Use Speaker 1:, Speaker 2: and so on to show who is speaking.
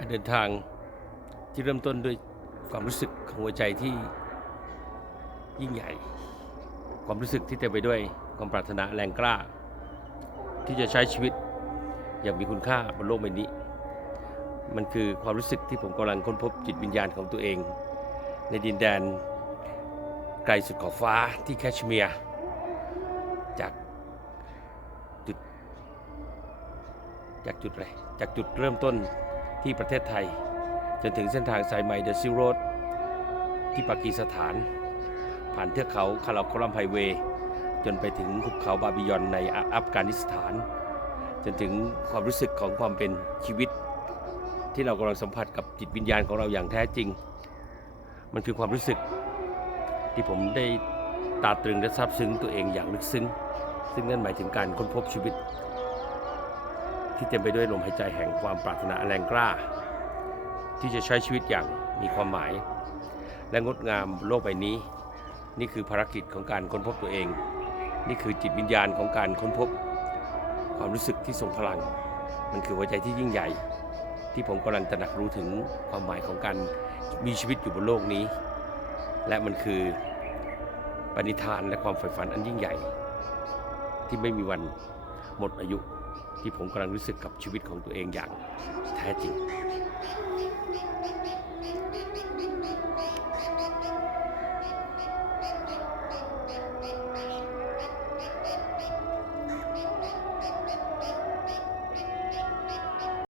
Speaker 1: การเดินทางที่เริ่มต้นด้วยความรู้สึกของหัวใจที่ยิ่งใหญ่ ความรู้สึกที่เต็มไปด้วยความปรารถนาแรงกล้า ที่จะใช้ชีวิตอย่างมีคุณค่าบนโลกใบนี้ มันคือความรู้สึกที่ผมกำลังค้นพบจิตวิญญาณของตัวเอง ในดินแดนไกลสุดขอบฟ้าที่แคชเมียร์จากจุดจากจุดอะไรจากจุดเริ่มต้น ที่ประเทศไทย จนถึงเส้นทางสายใหม่เดอะซิโรดที่ปากีสถาน ผ่านเทือกเขาคาราคอลัมไฮเวย์จนไปถึงหุบเขาบาบิยอนในอัฟกานิสถาน จนถึงความรู้สึกของความเป็นชีวิต ที่เรากำลังสัมผัสกับจิตวิญญาณของเราอย่างแท้จริง มันคือความรู้สึกที่ผมได้ตาตรึงและซาบซึ้งตัวเองอย่างลึกซึ้ง ซึ่งนั่นหมายถึงการค้นพบชีวิต ที่เต็มไปด้วยลมหายใจแห่งความปรารถนาแรงกล้า ที่จะใช้ชีวิตอย่างมีความหมาย และงดงามโลกใบนี้ นี่คือภารกิจของการค้นพบตัวเอง นี่คือจิตวิญญาณของการค้นพบ ความรู้สึกที่ทรงพลัง มันคือหัวใจที่ยิ่งใหญ่ ที่ผมกำลังตระหนักรู้ถึงความหมายของการมีชีวิตอยู่บนโลกนี้ และมันคือปณิธานและความใฝ่ฝันอันยิ่งใหญ่ ที่ไม่มีวันหมดอายุ ที่ผมกำลังรู้สึกกับชีวิตของตัวเองอย่างแท้จริง